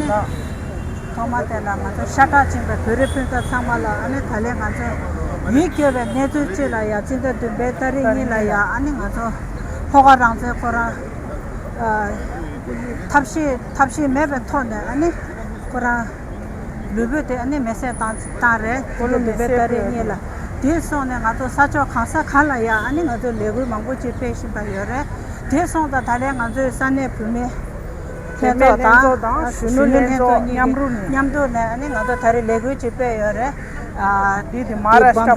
아니 토마테라 가서 샤타친가 그래프다 상말라 아니 달래 가서 위기에 내주지라야 진짜 배터리니라야 아니 가서 허가랑서 거라 탑시 매번 토네 아니 거라 루베테 아니 메세 तारे कोलो बेतरे निला देशों ने गातो साचो खासा खालाया आनी गातो लेगु मंगो चिपे शिबायोरे देशों दा थाले गातो साने पुमे खेतो दा सुनु लेंजो न्यामदो ने आनी गातो थारे लेगु चिपे योरे दीदी महाराष्ट्र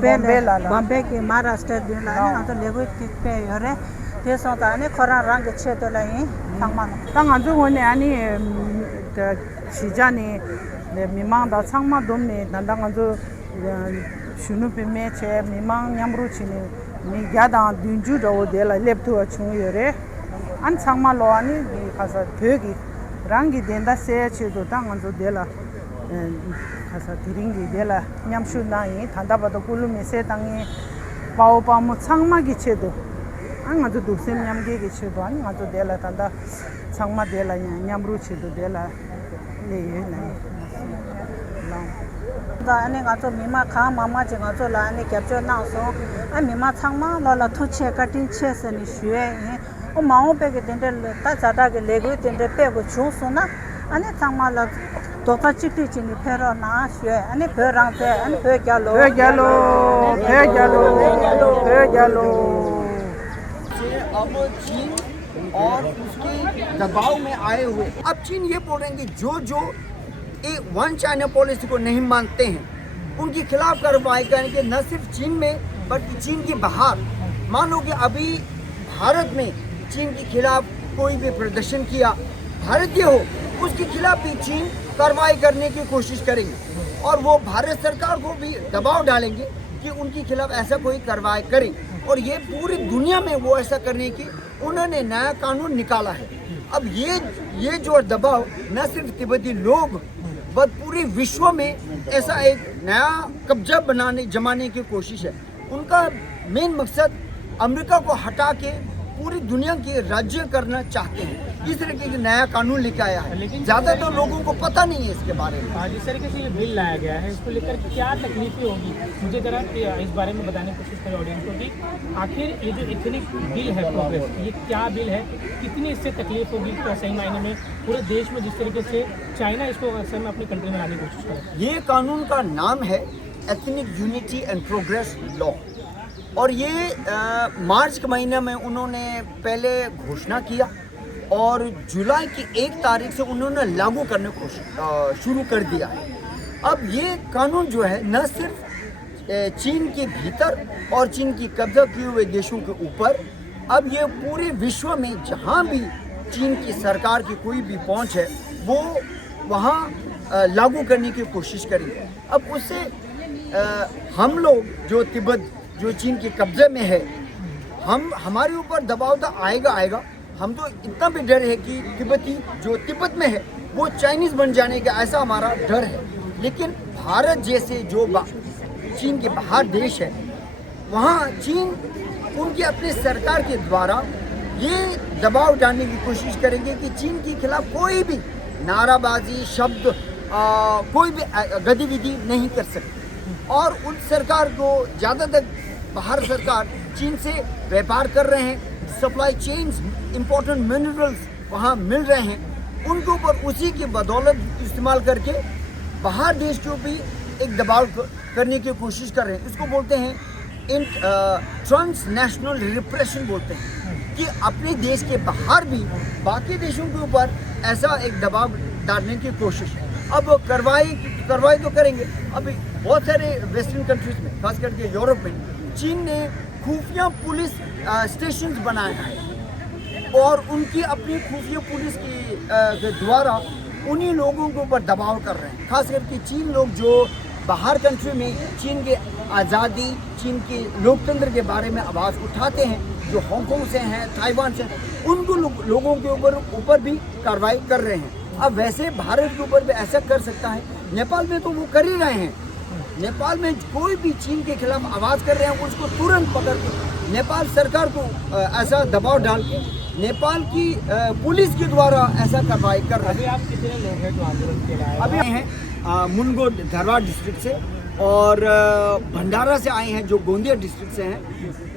बॉम्बे के महाराष्ट्र दिला आनी गातो लेगु चिपे योरे देशों दा आनी खरा रंग छेतो लाई थांगमान तांगाजो होने आनी 시자니 미망다 창마 돈네 난당한저 슈누페메체 미망 냠루치니 미갸다 딘주도 데라 렙투 충요레 안 창마로 아니 가서 되기 랑기 된다 세치도 당한저 데라 가서 드링기 데라 냠슈나이 단다바도 꿀루메세 당이 바오바무 창마기 체도 안 아주 두셈 냠게기 체도 아니 아주 데라 단다 창마 데라 냠루치도 데라 아니 가서 미마 가 마마 제가 저 라니 캡처 나서 아 미마 창마 라라 투체 카팅 체스니 슈에 어 마오 베게 된데 다 자다게 레고 된데 빼고 주소나 아니 창마라 도타 찍티치니 페로나 슈에 아니 베랑테 아니 베갸로 अब चीन और उसके दबाव में आए हुए अब चीन ये बोलेंगे जो वन चाइना पॉलिसी को नहीं मानते हैं उनके खिलाफ कार्रवाई करेंगे न सिर्फ चीन में बल्कि चीन के बाहर। मान लो कि अभी भारत में चीन के खिलाफ कोई भी प्रदर्शन किया भारतीय हो उसके खिलाफ भी चीन कार्रवाई करने की कोशिश करेंगे और वो भारत सरकार को भी दबाव डालेंगे कि उनके खिलाफ ऐसा कोई कार्रवाई करें और ये पूरी दुनिया में वो ऐसा करने की उन्होंने नया कानून निकाला है। अब ये जो दबाव न सिर्फ तिब्बती लोग बल्कि पूरे विश्व में ऐसा एक नया कब्जा जमाने की कोशिश है। उनका मेन मकसद अमेरिका को हटा के पूरी दुनिया के राज्य करना चाहते हैं। इस तरीके का नया कानून लेके आया है लेकिन ज़्यादातर लोगों को पता नहीं है इसके बारे में। जिस तरीके से ये बिल लाया गया है इसको लेकर क्या तकलीफें होंगी मुझे जरा इस बारे में बताने की कोशिश करें ऑडियंस को कि आखिर ये जो एथनिक बिल है प्रोग्रेस ये क्या बिल है कितनी इससे तकलीफ होगी सही मायने में पूरे देश में जिस तरीके से चाइना इसको असल में अपनी कंट्री में लाने की कोशिश करे। ये कानून का नाम है ethnic unity and progress law और ये मार्च के महीने में उन्होंने पहले घोषणा किया और जुलाई की 1 तारीख से उन्होंने लागू करने को शुरू कर दिया है। अब ये कानून जो है न सिर्फ चीन के भीतर और चीन की कब्जा किए हुए देशों के ऊपर अब ये पूरे विश्व में जहाँ भी चीन की सरकार की कोई भी पहुँच है वो वहाँ लागू करने की कोशिश करेंगे। अब उससे हम लोग जो तिब्बत जो चीन के कब्जे में है हमारे ऊपर दबाव तो आएगा। हम तो इतना भी डर है कि तिब्बती जो तिब्बत में है वो चाइनीज़ बन जाने का ऐसा हमारा डर है। लेकिन भारत जैसे जो चीन के बाहर देश है वहाँ चीन उनकी अपने सरकार के द्वारा ये दबाव डालने की कोशिश करेंगे कि चीन के खिलाफ कोई भी नाराबाजी शब्द कोई भी गतिविधि नहीं कर सकते और उन सरकार को ज़्यादातर बाहर सरकार चीन से व्यापार कर रहे हैं सप्लाई चेन्स इम्पोर्टेंट मिनरल्स वहाँ मिल रहे हैं उनके ऊपर उसी की बदौलत इस्तेमाल करके बाहर देश के ऊपर एक दबाव करने की कोशिश कर रहे हैं। इसको बोलते हैं ट्रांसनेशनल रिप्रेशन बोलते हैं कि अपने देश के बाहर भी बाकी देशों के ऊपर ऐसा एक दबाव डालने की कोशिश है। अब कार्रवाई तो करेंगे। अभी बहुत सारे वेस्टर्न कंट्रीज में खास करके यूरोप में चीन ने खुफिया पुलिस स्टेशंस बनाए हैं और उनकी अपनी खुफिया पुलिस के द्वारा उन्हीं लोगों के ऊपर दबाव कर रहे हैं। खास करके चीन लोग जो बाहर कंट्री में चीन के आज़ादी चीन के लोकतंत्र के बारे में आवाज़ उठाते हैं जो हांगकांग से हैं ताइवान से उनको लोगों के ऊपर भी कार्रवाई कर रहे हैं। अब वैसे भारत के ऊपर भी ऐसा कर सकता है। नेपाल में तो वो कर ही रहे हैं। नेपाल में कोई भी चीन के खिलाफ आवाज़ कर रहे हैं उसको तुरंत पकड़ के नेपाल सरकार को ऐसा दबाव डाल के नेपाल की पुलिस के द्वारा ऐसा कार्रवाई कर रहे अभी हैं। आप कितने लोग हैं जो आंदोलन के लिए आए अभी आए हैं मुनगो धरवाड़ डिस्ट्रिक्ट से और भंडारा से आए हैं जो गोंदिया डिस्ट्रिक्ट से हैं।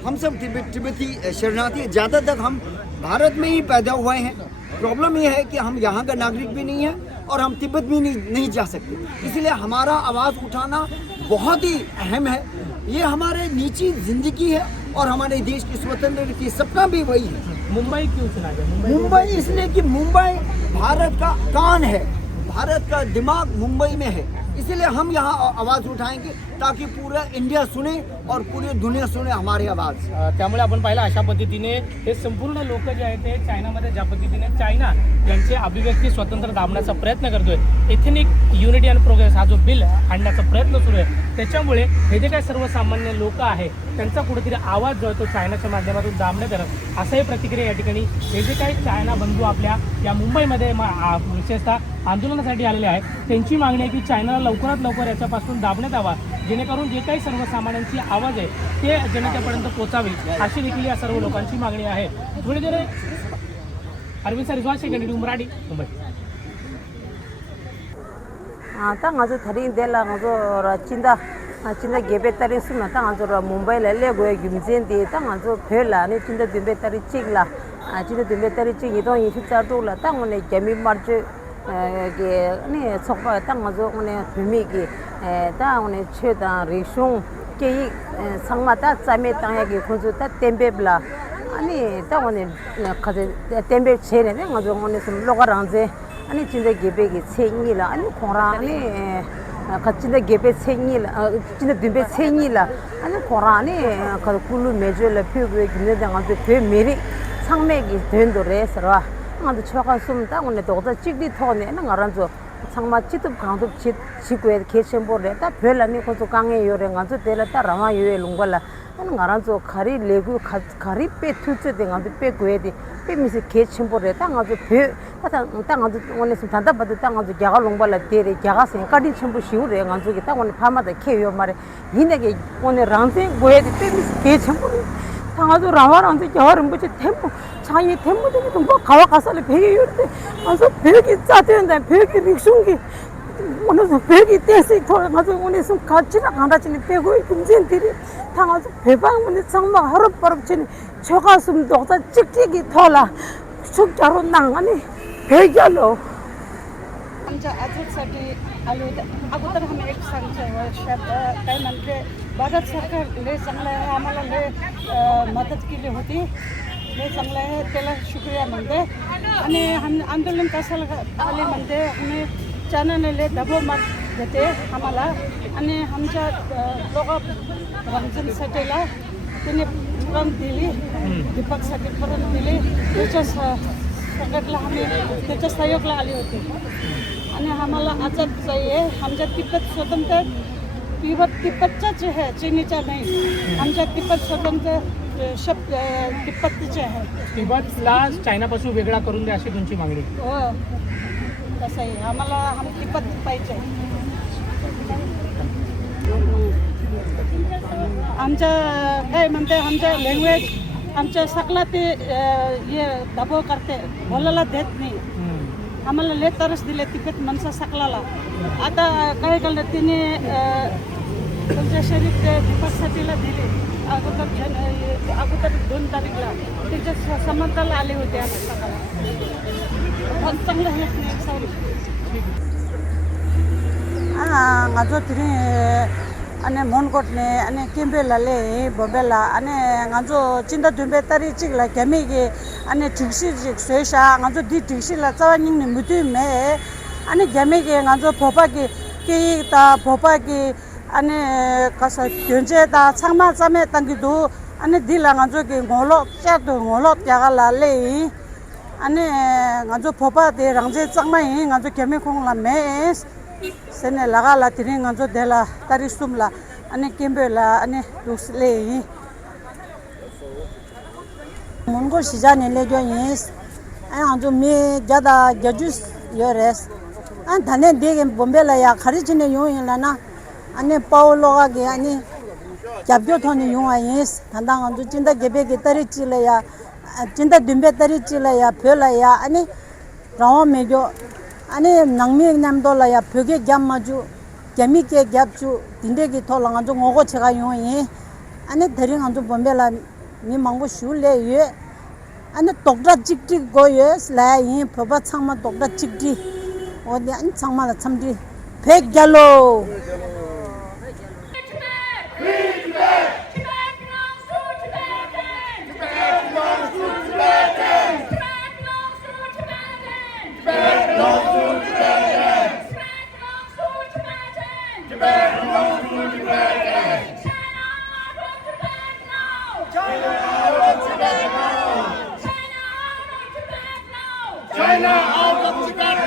हम सब तिब्बती शरणार्थी, ज़्यादातर हम भारत में ही पैदा हुए हैं। प्रॉब्लम ये है कि हम यहाँ का नागरिक भी नहीं है और हम तिब्बत भी नहीं जा सकते, इसलिए हमारा आवाज़ उठाना बहुत ही अहम है। ये हमारे निजी जिंदगी है और हमारे देश की स्वतंत्रता की सपना भी वही है। मुंबई क्यों चुना गया? मुंबई इसलिए कि मुंबई भारत का कान है, भारत का दिमाग मुंबई में है, इसलिए हम यहाँ आवाज़ उठाएंगे ताकि पूरा इंडिया सुने और पूरी दुनिया सुने हमारी आवाज़। त्यामुळे आपण पाहिलं अशा पद्धतीने हे संपूर्ण लोक जे आहेत ते चायनामध्ये ज्या पद्धतीने चायना यांचे अभिव्यक्ती स्वातंत्र्य दाबण्याचा प्रयत्न करतोय, एथनिक युनिटी अँड प्रोग्रेस हा जो बिल आणण्याचा प्रयत्न सुरू आहे, त्याच्यामुळे हे जे काही सर्वसामान्य लोक आहे त्यांचा कुठेतरी आवाज जो आहे तो चायनाच्या माध्यमातून दाबण्यात येणार, असंही प्रतिक्रिया या ठिकाणी हे जे काही चायना बंधू आपल्या या मुंबईमध्ये विशेषतः आंदोलनासाठी आलेले आहेत त्यांची मागणी आहे की चायनाला लवकरात लवकर याच्यापासून दाबण्यात यावा, जेणेकरून जे काही सर्वसामान्यांची आवाज आहे ते जनतेपर्यंत पोहोचावी, अशी देखील या सर्व लोकांची मागणी आहे. थोडी देर अरविंद सर सेकंडरी मराठी मुंबई. 땅아주 다리 데라 아주 진다 개베타리 수나 땅아주 문바이에 레고에 김진디 땅아주 별라니 진다 딘베타리 찍라 진다 딘베타리 찍이도 인식자도라 땅원에 개미 마르지 게 아니 속바 땅아주 오네 비미기 땅원에 최다 리숑 게 상마다 짜메 땅에게 군주다 템베블라 아니 땅원에 가제 템베 체네네 아주 오네 좀 로가랑제 아니 진짜 개백이 생이라 아니 고라니 같이다 개백 생이라 진짜 뒷배 생이라 아니 고라니 그 꿀루 매줄라 표고에 기내다 가서 배 메리 상맥이 된도래서라 아주 초가 숨 땅원에 도다 찍디 토네 나가란조 상마 찌득 강도 지구에 계신보래 다 별라니 고도 강에 요래 가서 데라다 라마 요에 롱발라 아니 가란조 가리 레고 가리 빼 투트 된가도 빼고에디 빼미스 계신보래 땅아주 배 땅아주 원에서 단답받을 땅아주 야가 롱발라 데레 야가 생까지 전부 시우래 가지고 땅원에 파마다 케요 말에 이내게 오늘 랑생 보에디 빼미스 계신보래 땅아주 라마랑지 겨울은 뭐지 템포 자기 템포들이 뭐 가와 가서를 배게 요래 가서 배기 짜대는데 배기 릭숭기 오늘서 배기 떼서 돌아가서 오늘서 같이랑 하나씩 빼고 금진들이 당아서 배방문에 정말 하룻바룻 저가슴 도다 찍찍이 털라 숙자로 나가니 배결로 आमच्या आजसाठी आलो अगोदर आम्ही एक सांगतो काय म्हणते भारत सरकारले चांगलं आहे, आम्हाला लय मदत केली होती, लय चांगलं आहे, त्याला शुक्रिया म्हणते. आणि आंदोलन कशाला आले म्हणते आम्ही चायनाने लय दबाव मार देते आम्हाला आणि आमच्या दोघं रमजानसाठीला त्याने परत दिली, दीपकसाठी परत दिली, त्याच्या संकटला आम्ही त्याच्या सहयोगला आले होते. आणि आम्हाला आझाद चाहिए, आमच्या तिब्बत स्वतंत्र तिब्बतचाच आहे, चीनीचा नाही, आमच्या तिब्बत स्वतंत्र शब्द तिब्बतचे आहे. तिब्बतला चायनापासून वेगळा करून द्या अशी तुमची मागणी. हो तसं आहे, आम्हाला तिब्बत पाहिजे. आमच्या काय म्हणते आमच्या लँग्वेज आमच्या सकला ते हे दबाव करते, बोलायला देत नाही. आम्हाला लय तरस दिले तिब्बत माणसं सकलाला. आता काय केलं तिने तुमच्या शरीर ते दीपकसाठीला दिले अगोदर 2 तारीखला त्याच्या समर्थाला आले होते. आता सकाळला पण चांगलं हेच नाही sorry ngazo tiri ane monkot ne ane kimbela le bobela ane ngazo chinda dumbe tari chigla kemi ge ane tiksi jik soisha ngazo di tiksi la chawaning ne mutu me ane kemi ge ngazo phopa ge ki ta phopa ge ane kasa kyonje ta changma chame tangi du ane dila ngazo ge ngolo cha do ngolo tyaga la le ane ngazo phopa de rangje changma hi ngazo kemi khong la mes sene laga la tiri ngazo dela tari sumla ane kimbela ane rusle mongol sijane le jo yes ngazo me jada gajus yores an dhane de bombela ya khari chine yo la na ane paulo ga ge ane jabjo thone yo yes thanda ngazo chinda gebe ge tari chile ya 진짜 듬베다리 찔라야 별라야 아니 라와 메교 아니 낭미 남돌라야 벽에 갸마주 개미께 갸주 딘데기 토랑한 좀 오고 제가 용이 아니 대링한 좀 bombe라 니 망고 슈레 예 아니 독다 찍찍 고예 슬라이 퍼바 창마 독다 찍찍 어디 안 창마라 참디 백갈로 China out of Tibet!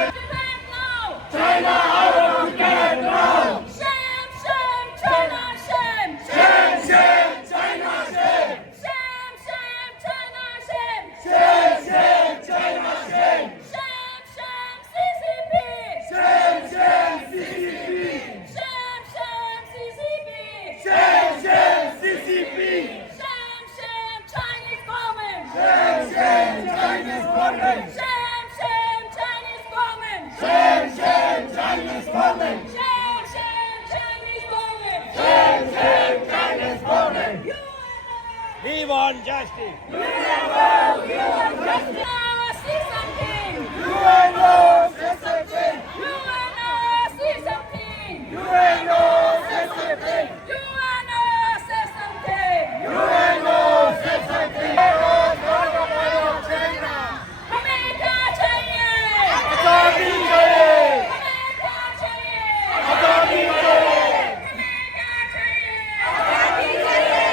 China out of Tibet now! Shame, shame, China, shame! Shame, shame, China, shame! Shame, shame, China, shame! Shame, shame, China, shame! Shame, shame, CCP! Shame, shame, CCP! Shame, shame, CCP! Shame, shame, CCP! Shame, shame, Chinese government! Shame, shame, Chinese government! Shame, shame, Chinese government! Shame, shame, Chinese government! Shame, shame, Chinese government! Shame, shame, Chinese government! We want justice. See something! UNO, say something. UNO, see something! UNO, say something. UNO, say something! UNO, say something. America चाहिए! आजादी चाहिए. America चाहिए! आजादी चाहिए. America चाहिए! आजादी चाहिए!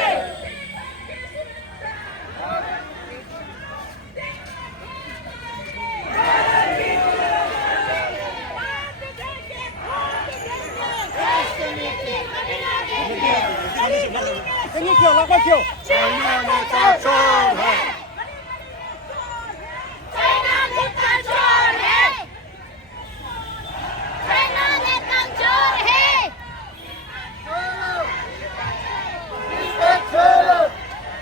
China नेता चोर है! चाइना नेता चोर है! अमेरिका चाहिए!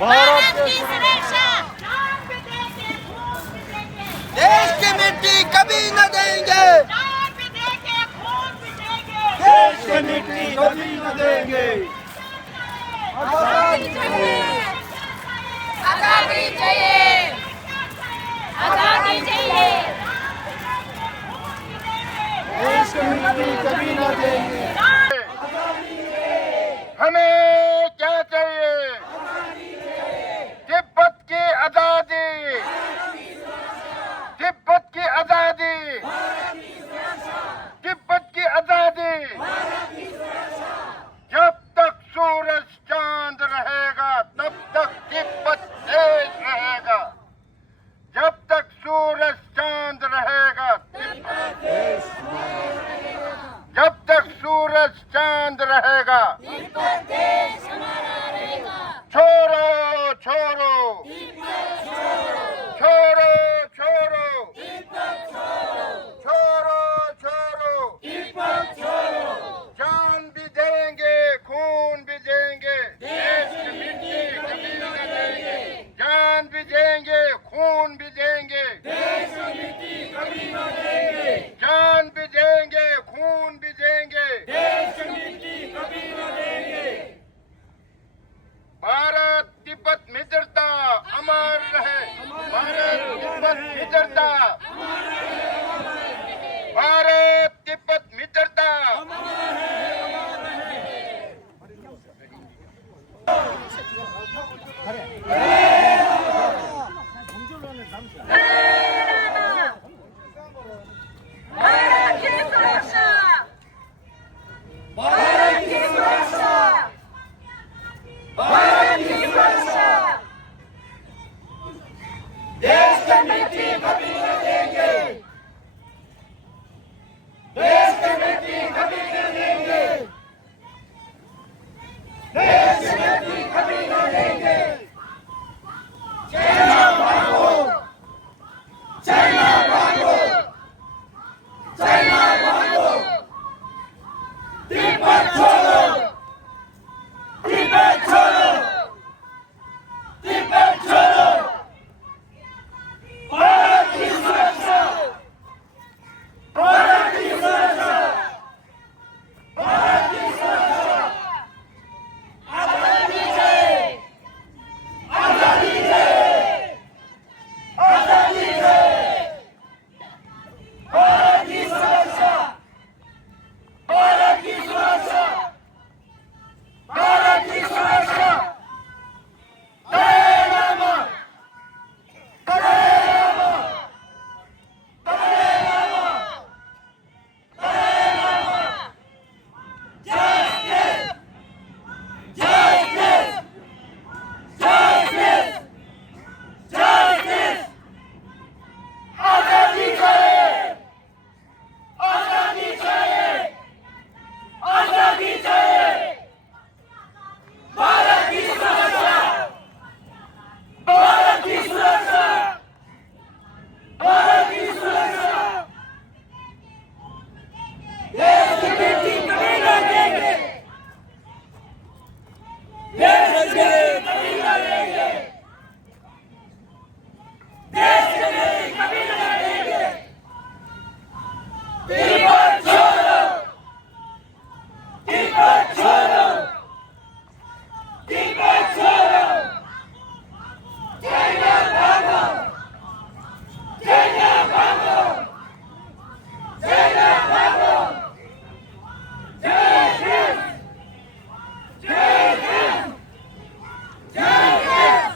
भारत की सुरक्षा जान भी देंगे, खून भी देंगे, देश की मिट्टी कभी न देंगे, जान भी देंगे, खून भी देंगे। देश की मिट्टी कभी न देंगे। आजादी चाहिए, आजादी चाहिए, आजादी चाहिए। देश की मिट्टी कभी न देंगे। हमें क्या चाहिए? तिब्बत की आजादी, तिब्बत की आजादी, तिब्बत की आजादी। जब तक सूरज चांद रहेगा तब तक तिब्बत देश रहेगा। जब तक सूरज चांद रहेगा, जब तक सूरज चांद रहेगा, छोड़ो छोड़ो, छोड़ो छोड़ो, छोड़ो छोड़ो, जान भी देंगे, खून भी देंगे, देश की मिट्टी कभी न देंगे। जान भी देंगे, खून भी देंगे, देश की मिट्टी कभी न देंगे। जान भी देंगे, खून भी देंगे, देश की मिट्टी कभी न देंगे। भारत तिब्बत मित्रता अमर रहे, भारत तिब्बत मित्रता, भारत तिब्बत मित्रता। भारत की सुरक्षा, भारत की सुरक्षा, भारत की सुरक्षा। देश की मिट्टी कभी न देंगे, देश की मिट्टी कभी न देंगे, देश की मिट्टी कभी न देंगे। चाइना भागो, चाइना भागो, चाइना भागो, तिब्बत छोड़ो, तिब्बत छोड़ो, तिब्बत छोड़ो। भारत की सुरक्षा, भारत की सुरक्षा, भारत की सुरक्षा। आजादी चाहिए, आजादी चाहिए, आजादी चाहिए। भारत की सुरक्षा, भारत की सुरक्षा, भारत की सुरक्षा। जय रामा, जय रामा, जय रामा, जय Rama. Justice, justice, justice, justice. आजादी चाहिए, आजादी चाहिए, आजादी चाहिए। भारत की सुरक्षा, भारत की सुरक्षा, भारत की सुरक्षा। देश की मिट्टी कभी न देंगे, देश की मिट्टी कभी न देंगे, देश की मिट्टी कभी न देंगे। तिब्बत छोड़ो, तिब्बत छोड़ो, तिब्बत छोड़ो। चाइना भागो, चाइना भागो, चाइना भागो। जय हिंद, जय हिंद, जय हिंद।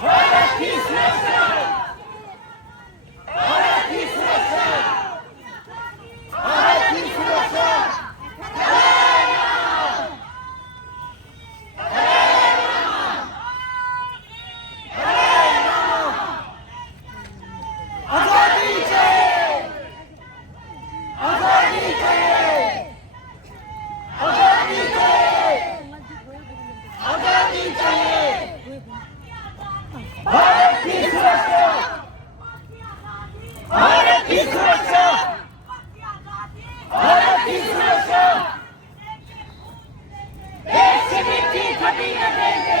भारत की सुरक्षा, भारत की सुरक्षा, भारत की सुरक्षा। आजादी चाहिए, आजादी चाहिए, आजादी चाहिए, आजादी चाहिए। भारत की सुरक्षा, भारत की सुरक्षा, भारत की सुरक्षा। देश की मिट्टी कभी न देंगे,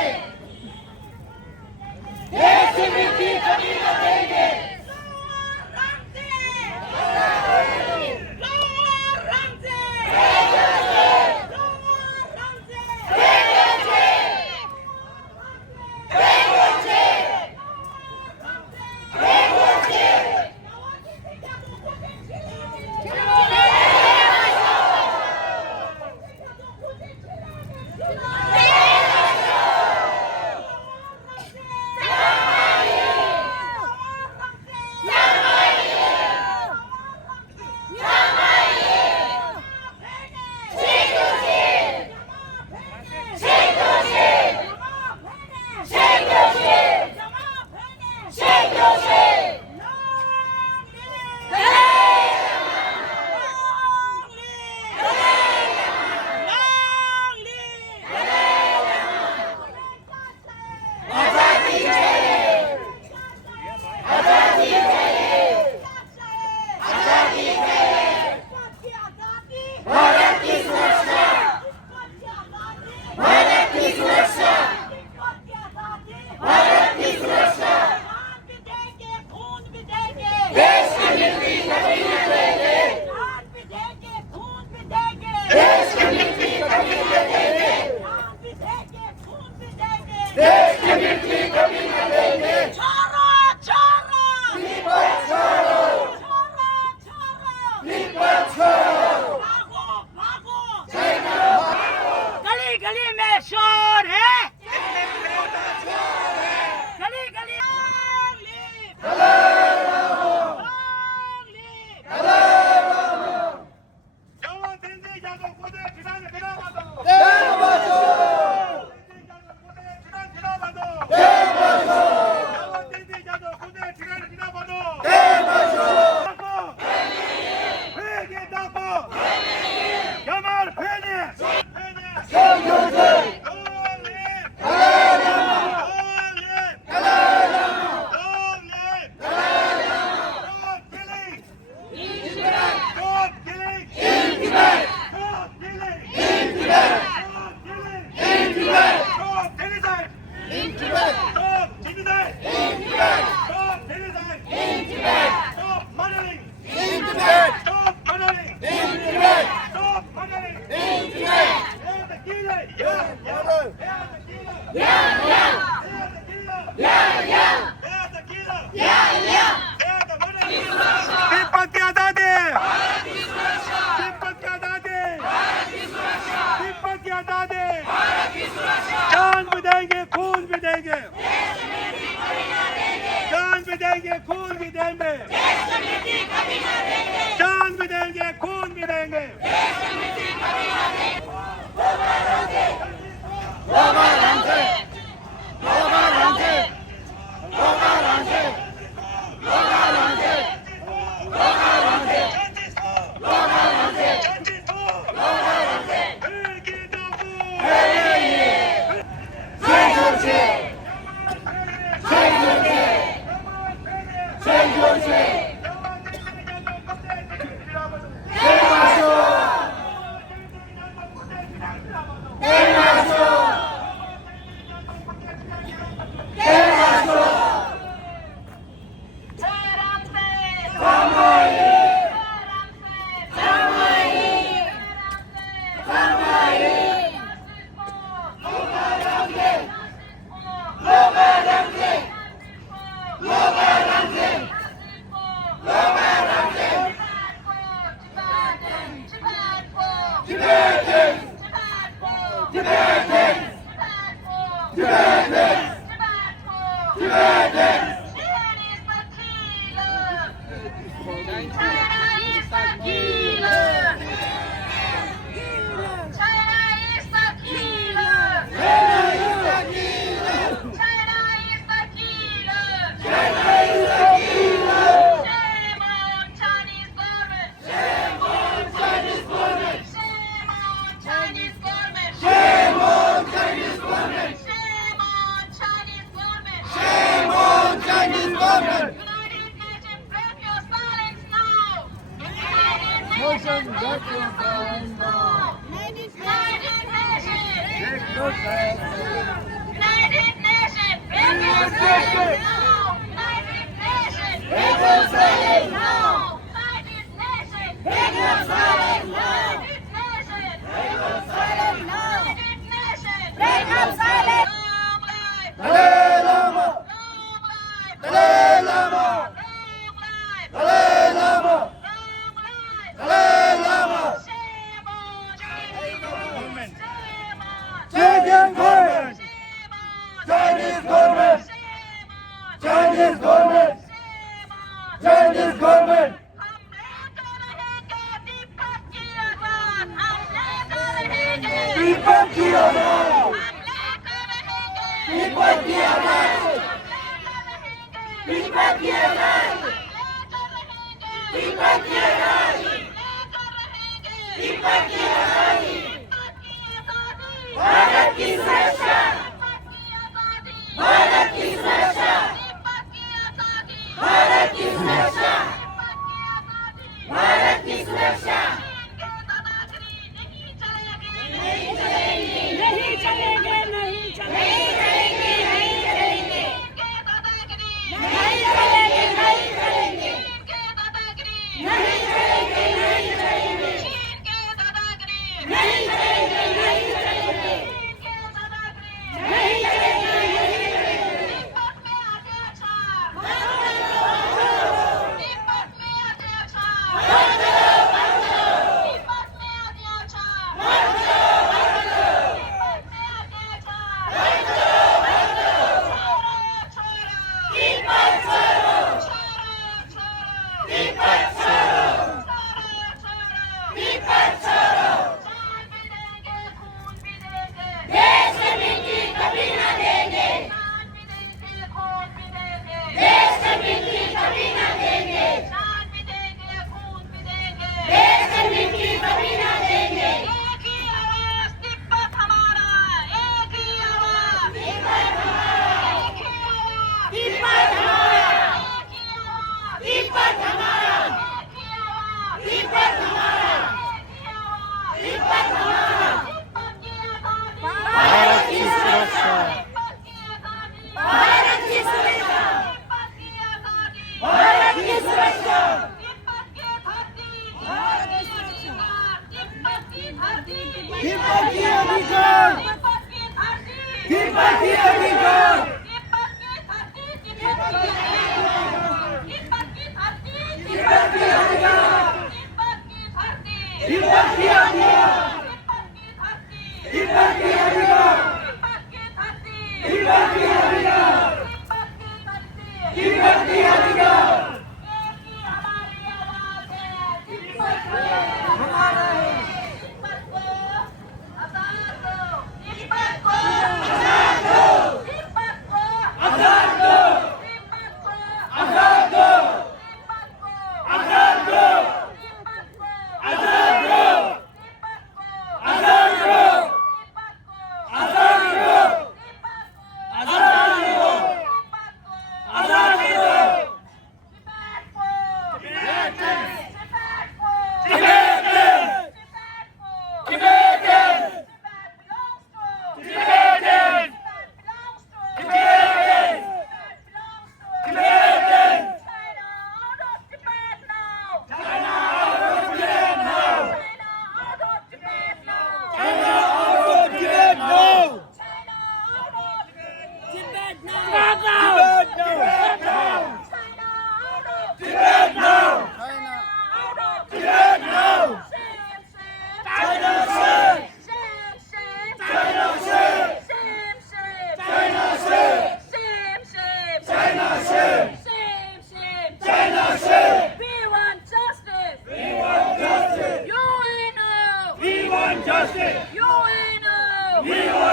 गली में शोर है, गली गली जान भी देंगे, खून भी देंगे, जान भी देंगे, खून भी देंगे, जान भी देंगे, खून भी देंगे।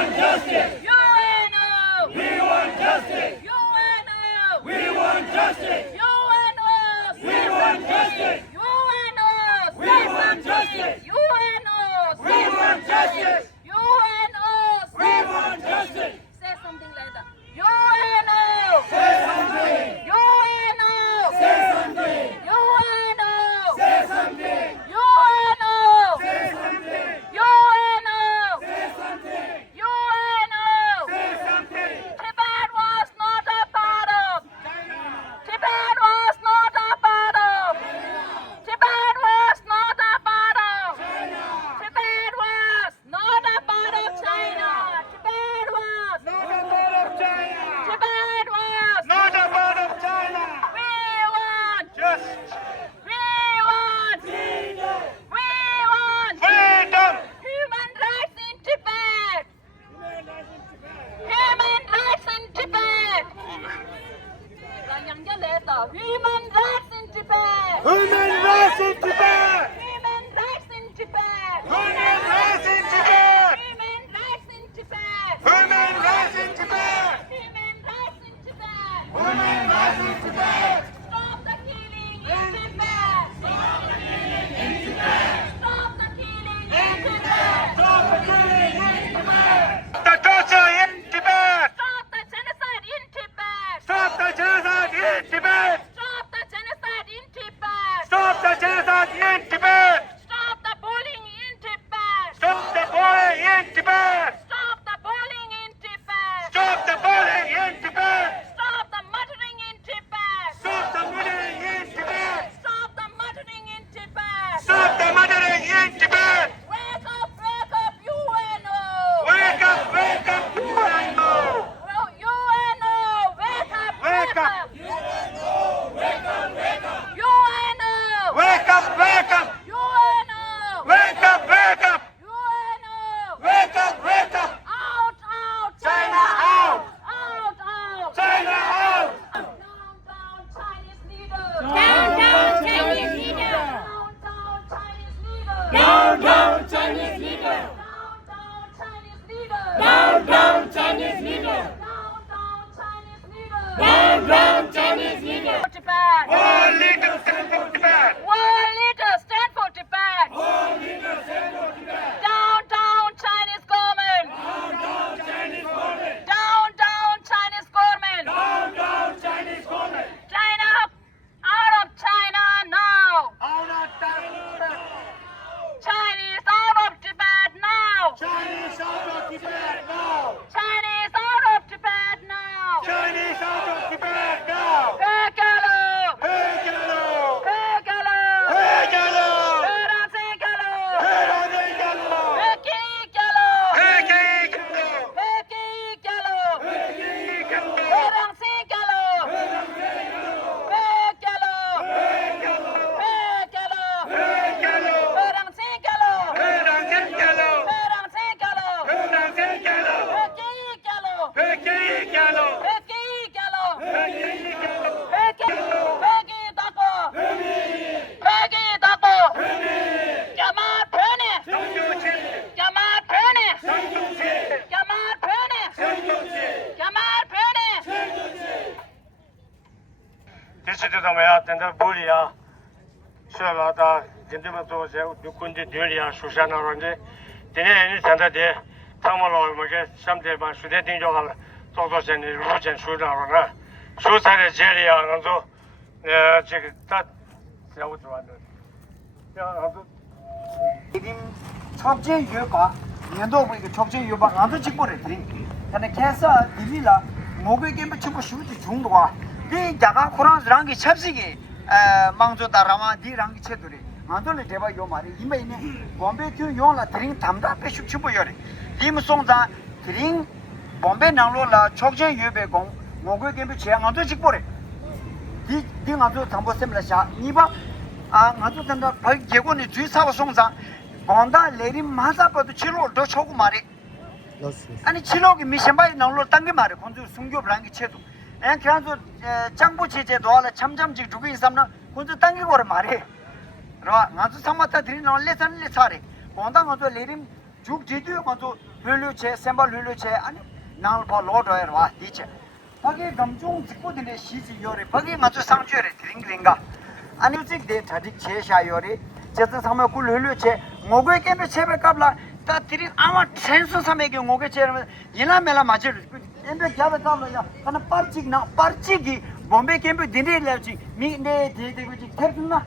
want justice. UNO. We want justice. UNO. We want justice. UNO. We want justice. UNO. We want justice. UNO. We want justice. UNO. We want justice. Say something like that. UNO. Say something. UNO. Say something. UNO. Say something. UNO. Say something. UNO. Say something. UNO. Say something. Tibet was not a part of. Tibet was not a part of. Tibet was not a part of. Tibet was not a part of China. Tibet was. Not a part of China. Tibet was. Not a part of China. We want. Just We want. We want. freedom. Human rights in Tibet. Human rights in Tibet. Human rights in Tibet. Human rights in Tibet. Human rights in Tibet. Human rights in Tibet. Human rights in Tibet. Human rights in Tibet. Human rights in Tibet. Human rights in Tibet. Stop the killing in Tibet. Stop the killing in Tibet. Stop the killing in Tibet. Stop the killing in Tibet. The torture in Tibet. Stop the genocide in Tibet. Stop the genocide in Tibet. Stop the genocide in Tibet. Stop the genocide in Tibet. Stop the bullying in Tibet. Stop the bullying in Tibet. Stop the bullying in Tibet. Stop the bullying in Tibet. Stop the muttering in Tibet. Stop the murdering in Tibet. Stop the muttering in Tibet. Stop the murdering in Tibet. Wake up, UNO. Wake up, UNO. UNO, wake up, Wake up. UNO, Wake up, UNO, wake up. UNO, Wake up, wake up. UNO. Wake up, wake up. Out, China out. out. China out. Down, Chinese leaders. Down, Chinese leader. Down, Chinese leaders. Down, Down, Chinese leader. Chinese leaders. Down, Down, Chinese leader. Chinese leaders. Down, Chinese leaders. Tibet. All leaders stand for Tibet. World leaders stand for Tibet. All leaders stand for Tibet. Down, Chinese government. Down, Chinese government. Down, Chinese government. Down, Chinese government. China, out of China now. Out of China. Chinese out of Tibet now. Chinese out of Tibet now. Chinese out of Tibet now. Chinese out of Tibet now. Hey, Galo. Hey, Galo. Hey, Galo. Hey, Galo. Hey, Ransi Galo. Hey, Ransi Galo. Hey, Ki Galo. Hey, Galo. Hey, Ki Galo. Hey, Galo. Hey, Ransi Galo. Hey, Galo. Hey, Galo. Hey, Galo. Hey, Galo. Hey, Ransi Galo. Hey, Ransi Galo. Hey, Ransi Galo. Hey, Ransi Galo. Hey, Ki Galo. Hey, Galo. Hey, Ki Galo. Hey, Galo. Hey, Ki Dako. Hey, Dako. Jamal Pene. Sanjoti. Jamal Pene. Sanjoti. Jamal Pene. Sanjoti. Jamal Pene. 这次就怎么样？等到部里啊，去了的，跟他们做些军队队里啊，属下那人的，今年你看到的，他们老么个上台吧，水电定就好了，做些的路线属那人呢，蔬菜的这里啊，那种，这个大，小五十万的，那种。 지금 척제 유바 년도 보니까 척제 유바 나도 직보를 드린 근데 캐서 디빌라 목에 게임 치고 슈트 중도가 이 자가 코란스랑기 첩식이 망조다라마 디랑기 체들이 만돌레 대바 요 말이 이메네 bombe 튜 용라 드린 담다 빼슈 치고 요래 디무송자 드린 bombe 나로라 척제 유베공 목에 게임 제가 나도 직보래 디 나도 담보셈라 샤 니바 아 나도 된다 발 개고니 주사와 송자 본다 레리 마사버도 치료 더 초고 말이 아니 치료기 미션바이 나올로 당게 말이 건조 숨겨 브랑기 체도 엔 그래서 장부 제제도 알아 참잠직 두개 있으면 건조 당게 거를 말이 라 나도 상마타 드리 나올레 산레 차리 본다 건조 레리 죽 제도 건조 룰루체 셈바 룰루체 아니 나올파 로더에와 디체 거기 감중 직보들의 시지 요리 거기 맞춰 상주를 드링링가 아니 직대 다디 체샤 요리 제스 상마 꿀 룰루체 모고에 깨면 체베 갑라 다 드린 아마 센서 삼에게 모게 체르면 이나멜라 맞을 엠베 갸베 갑라야 하나 파르치기 bombe 캠프 dinner ler지 미네 데데고지 테르나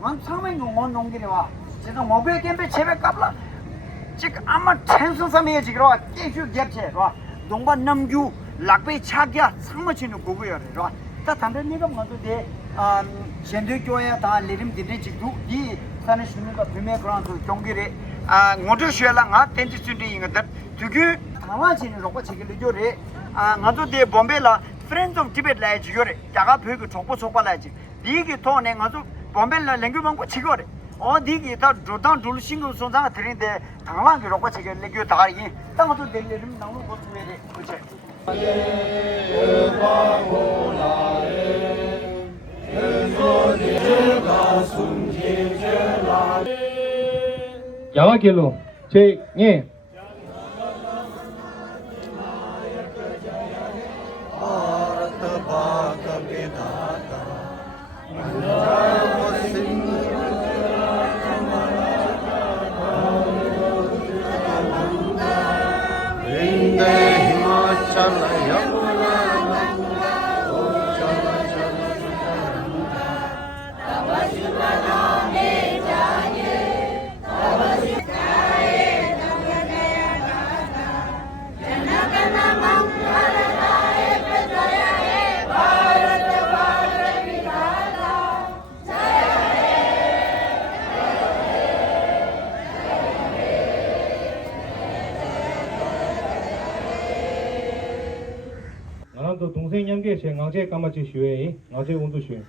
왕 상면 농원 농기래와 지금 모게 캠프 체베 갑라 지금 아마 센서 삼에 지그러 계속 갭체와 동바 남주 락베 차기야 상마치는 고고여래와 다 단대 네가 먼저 돼 젠데 교야 다 리듬 디네 지도 이 산에 신는가 비메 그란도 경기래 모두 쉬어라 텐지 스튜디 인가다 두규 강화진을 놓고 지금 요래 나도 데 bombe라 Friends of Tibet 라이지 요래 야가 벽을 족보 라이지 니기 돈에 가서 bombe라 랭귀 방고 치거래 니기 다 조단 둘싱고 손상 드린데 당황이 놓고 지금 랭귀 다리 땅도 될려면 나무 고트메리 그치 야와 길로 제 나도 동생 연계 제 강제 까마치 쉬회 강제 온도 쉬회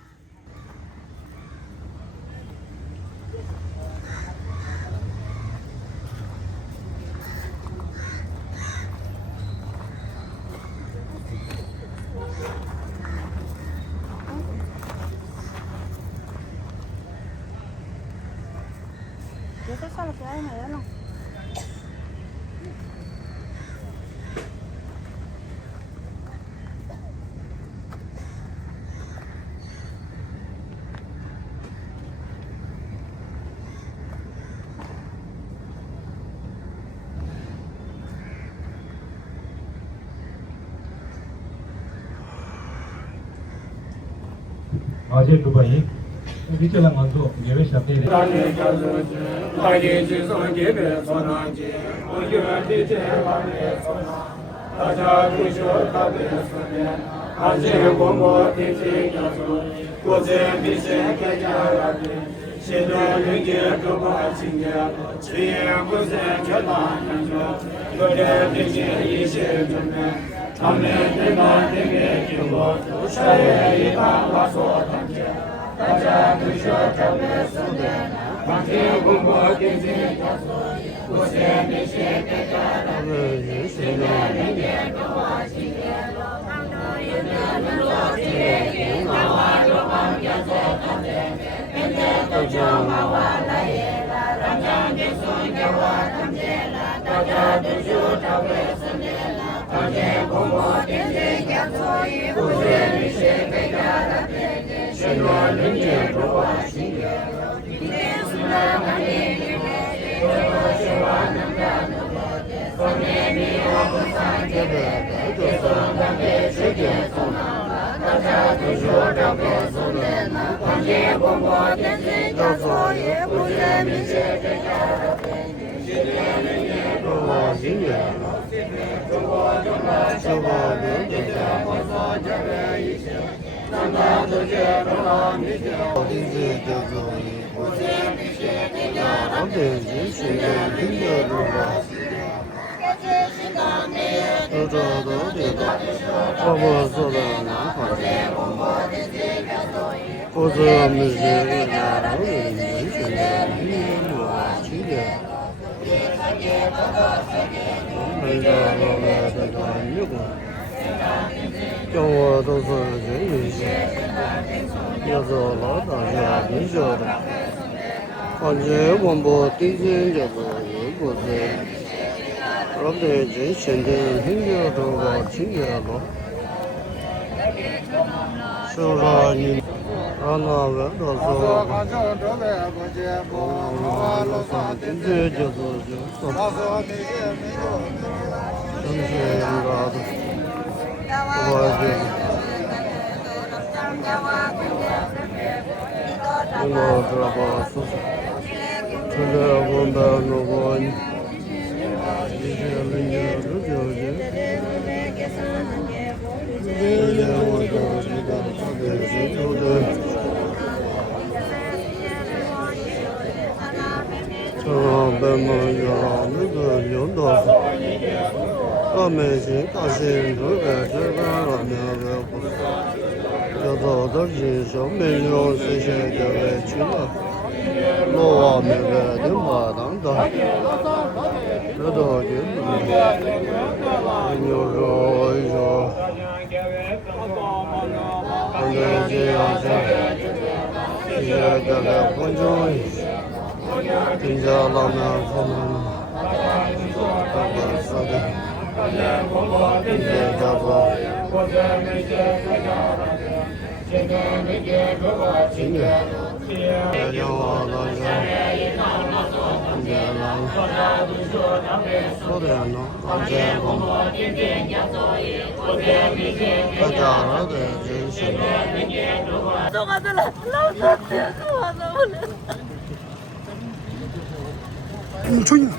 아제 두바이 비틀랑 안도 예외 샵에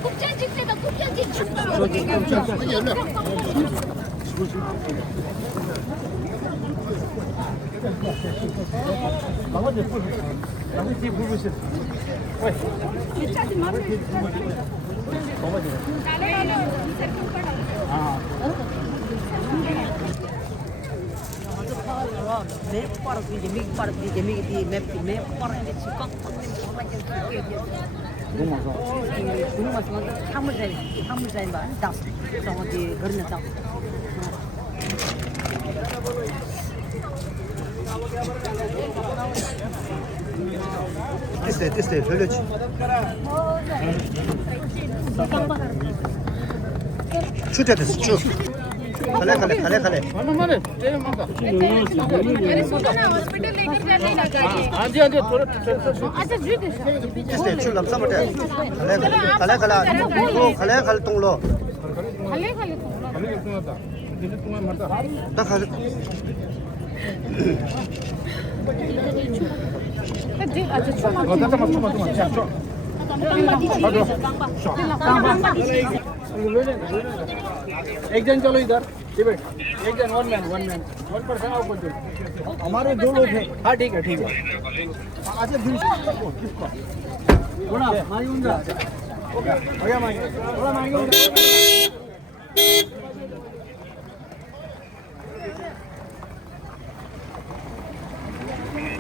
국제직세가 국제직 축도로 Teste, böyle çık. Şu tepesi, şu. Kale. Hospital लेकर जाने लगा हाँ जी थोड़ा अच्छा जी Teste, şu lamsa mı te? Kale, tung lo. खाली Da kale. अच्छा छोड़ एक जन चलो इधर डिबेट एक जन वन पर्सन आओ बोल हमारे 2 लोग हैं हाँ ठीक है अच्छा थोड़ा मारी उंदा हो गया मारी थोड़ा मारी